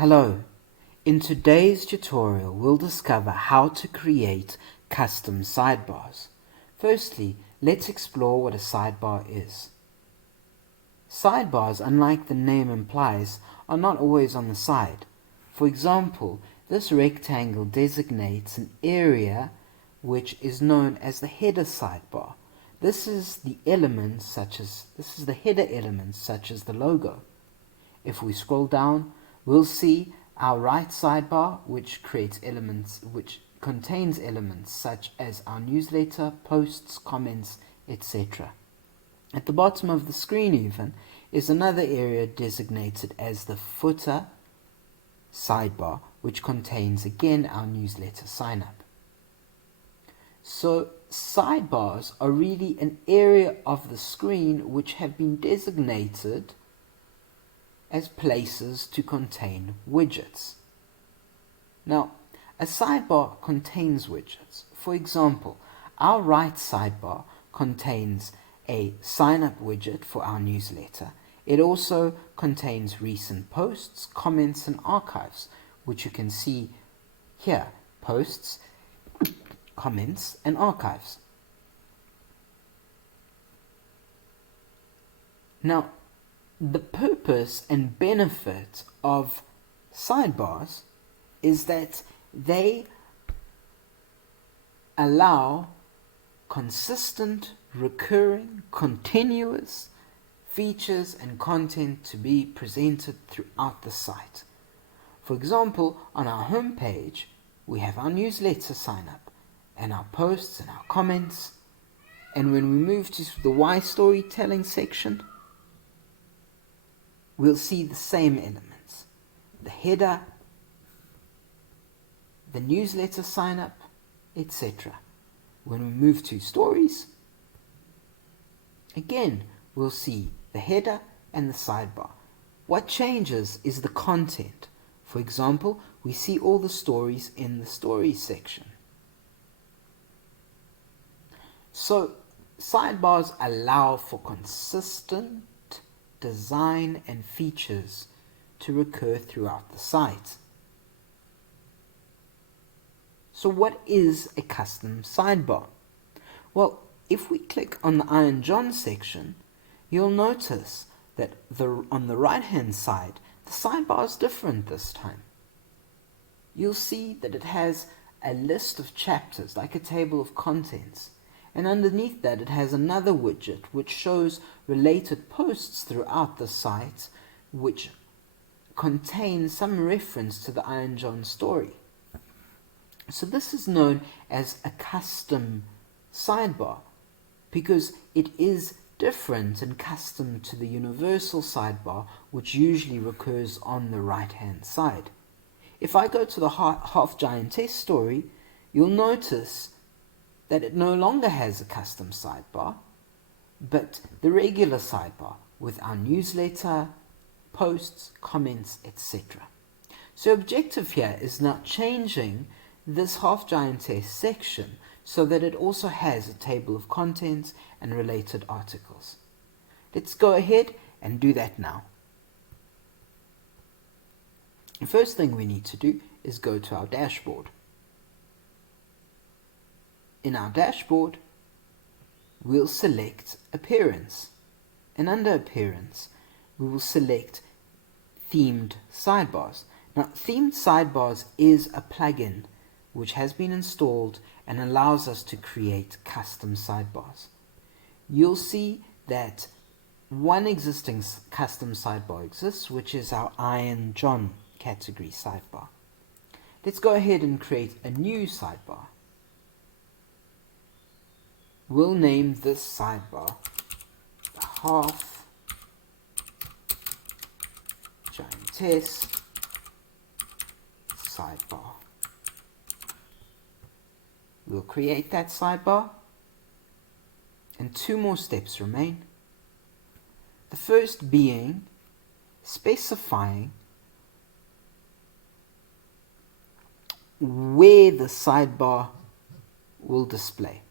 Hello, in today's tutorial we'll discover how to create custom sidebars. Firstly, let's explore what a sidebar is. Sidebars, unlike the name implies, are not always on the side. For example, this rectangle designates an area which is known as the header sidebar. This is the header element such as the logo. If we scroll down, we'll see our right sidebar, which contains elements such as our newsletter, posts, comments, etc. At the bottom of the screen even is another area designated as the footer sidebar, which contains again our newsletter sign up. So sidebars are really an area of the screen which have been designated as places to contain widgets. Now, a sidebar contains widgets. For example, our right sidebar contains a sign-up widget for our newsletter. It also contains recent posts, comments, and archives, which you can see here: posts, comments, and archives. Now, the purpose and benefit of sidebars is that they allow consistent, recurring, continuous features and content to be presented throughout the site. For example, on our home page, we have our newsletter sign up and our posts and our comments. And when we move to the why storytelling section, we'll see the same elements: the header, the newsletter sign up, etc. When we move to stories, again, we'll see the header and the sidebar. What changes is the content. For example, we see all the stories in the stories section. So, sidebars allow for consistent design and features to recur throughout the site. So what is a custom sidebar? Well, if we click on the Iron John section, you'll notice that on the right hand side, the sidebar is different this time. You'll see that it has a list of chapters, like a table of contents, and underneath that it has another widget which shows related posts throughout the site which contain some reference to the Iron John story. So this is known as a custom sidebar because it is different and custom to the universal sidebar, which usually recurs on the right hand side. If I go to the Half Giantess story, you'll notice that it no longer has a custom sidebar, but the regular sidebar with our newsletter, posts, comments, etc. So objective here is now changing this Half Giantess section so that it also has a table of contents and related articles. Let's go ahead and do that now. The first thing we need to do is go to our dashboard. In our dashboard, we'll select Appearance, and under Appearance, we will select Themed Sidebars. Now, Themed Sidebars is a plugin which has been installed and allows us to create custom sidebars. You'll see that one existing custom sidebar exists, which is our Iron John category sidebar. Let's go ahead and create a new sidebar. We'll name this sidebar the Half Giantess sidebar. We'll create that sidebar, and two more steps remain. The first being specifying where the sidebar will display.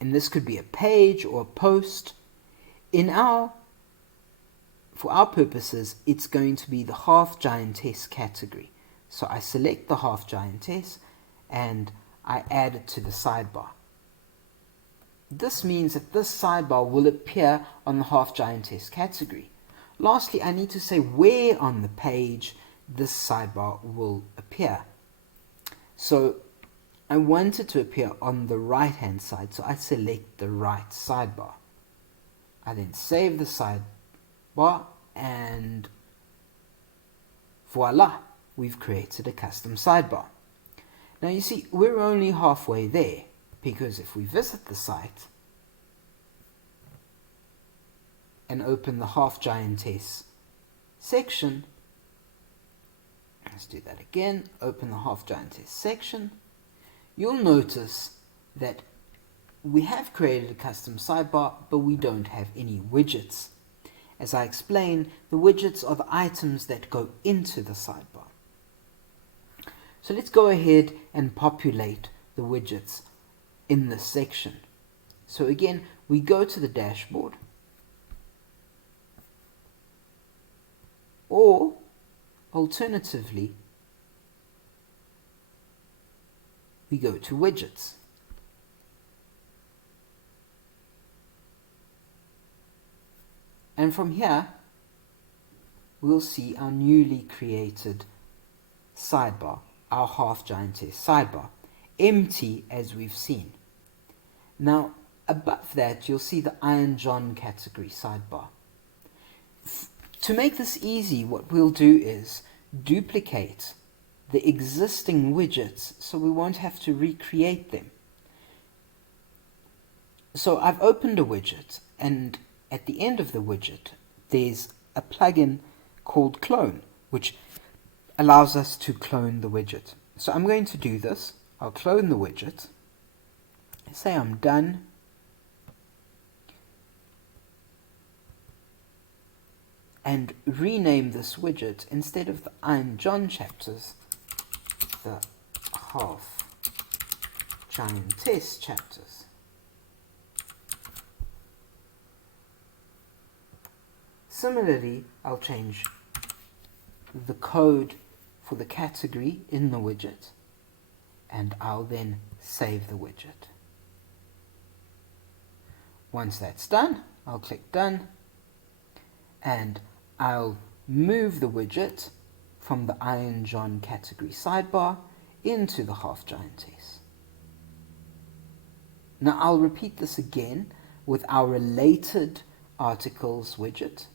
And this could be a page or a post. In our for our purposes, it's going to be the half giantess category. So I select the half giantess and I add it to the sidebar. This means that this sidebar will appear on the half giantess category. Lastly, I need to say where on the page this sidebar will appear. So I want it to appear on the right hand side, so I select the right sidebar. I then save the sidebar and voila, we've created a custom sidebar. Now you see, we're only halfway there, because if we visit the site and open the half giantess section, let's do that again, open the half giantess section, you'll notice that we have created a custom sidebar, but we don't have any widgets. As I explained, the widgets are the items that go into the sidebar. So let's go ahead and populate the widgets in this section. So again, we go to the dashboard, or alternatively, we go to widgets. And from here, we'll see our newly created sidebar, our half giantess sidebar, empty as we've seen. Now, above that, you'll see the Iron John category sidebar. To make this easy, what we'll do is duplicate the existing widgets so we won't have to recreate them. So I've opened a widget, and at the end of the widget, there's a plugin called Clone, which allows us to clone the widget. So I'm going to do this. I'll clone the widget. Say I'm done. And rename this widget, instead of the Iron John chapters, the half giantess chapters. Similarly, I'll change the code for the category in the widget, and I'll then save the widget. Once that's done, I'll click Done, and I'll move the widget from the Iron John category sidebar into the half giantess. Now I'll repeat this again with our related articles widget.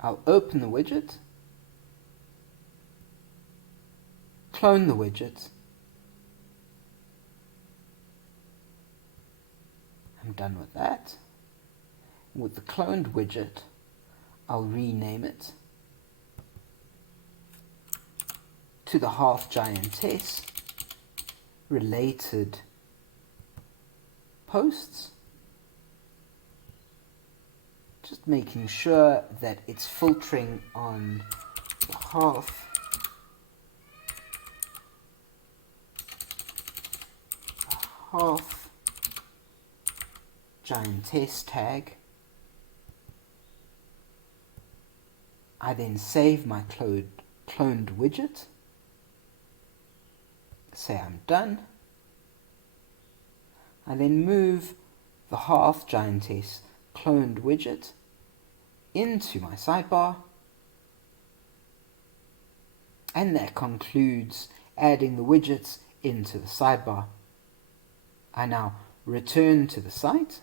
I'll open the widget, clone the widget. I'm done with that. With the cloned widget, I'll rename it to the half giantess related posts, just making sure that it's filtering on the half giantess tag. I then save my cloned widget, say I'm done. I then move the half giantess cloned widget into my sidebar, and that concludes adding the widgets into the sidebar. I now return to the site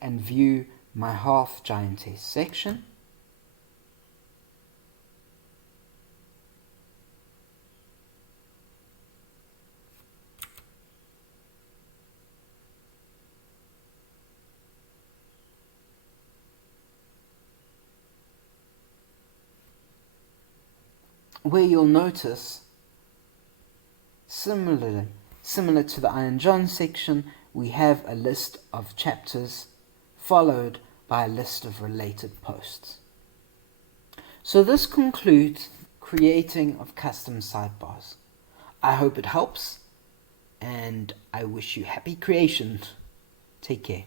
and view my half giantess section. Where you'll notice, similar to the Iron John section, we have a list of chapters followed by a list of related posts. So this concludes creating of custom sidebars. I hope it helps, and I wish you happy creation. Take care.